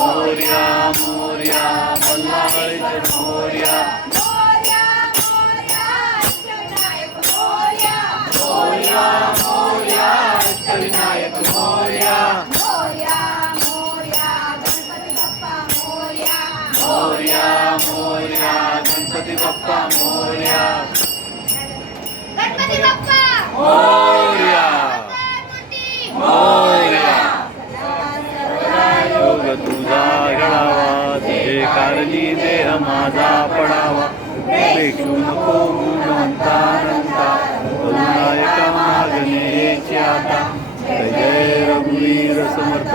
मोरया मोरया मल्हाळेश्वर मोरया मोरया मोरया अष्टविनायक मोरया मोरया मोरया गणपती बाप्पा मोरया गणपती बाप्पा मोरया मोरया योग तुझा घडावा तुझे कारणी देह माझा पडावा पेक्षू नको गुणवंतानंता करुणायका मागणेची आता जय जय रघुवीर समर्थ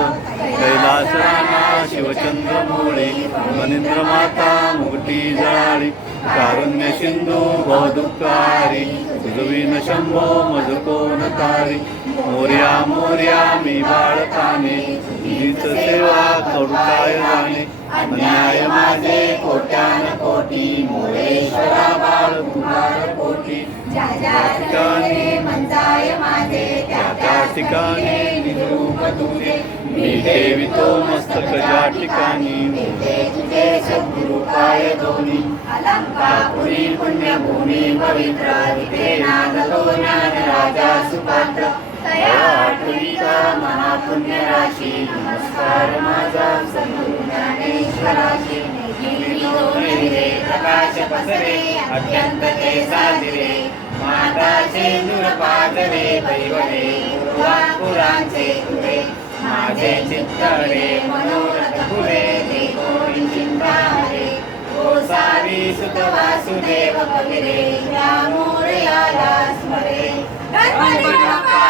कैलास राणा शिवचंद्र मोळे मनिंद्र माता मुगटी जळाळी कारुण्य सिंधू बहुदुःखारी तुझविन शंभो मज कोण तारी मोरया मोरया मी बाळकाने तुझीच सेवा करू काय जाणे अन्याय माझे कोट्यान कोटी मोरेश्वरा बाळ कुमार कोटी ज्या ठिकाणी मंदाय माझे त्या ठिकाणी निरूप तुझे मी ठेवितो मस्तक ज्या ठिकाणी तुझे सद्गुरु पाय दोन्ही अलंकापुरी पुण्यभूमी पवित्र तिथे नागतो ज्ञान राजा सुपात्र तया आठवीचा महापुण्य राशी नमस्कार माझा सद्गुरु ज्ञानेश्वराशी गिरिरे प्रकाश पसरे अत्यंत ते साजिरे माताचे नूर पाजरे वैवले पुरांचे तुरे माझे चित्तरे मनोरथ पुरे देखोरी चिंता हरे ओ सारी सुत वासुदेव कविरे या मोरयाला स्मरे गणपती बाप्पा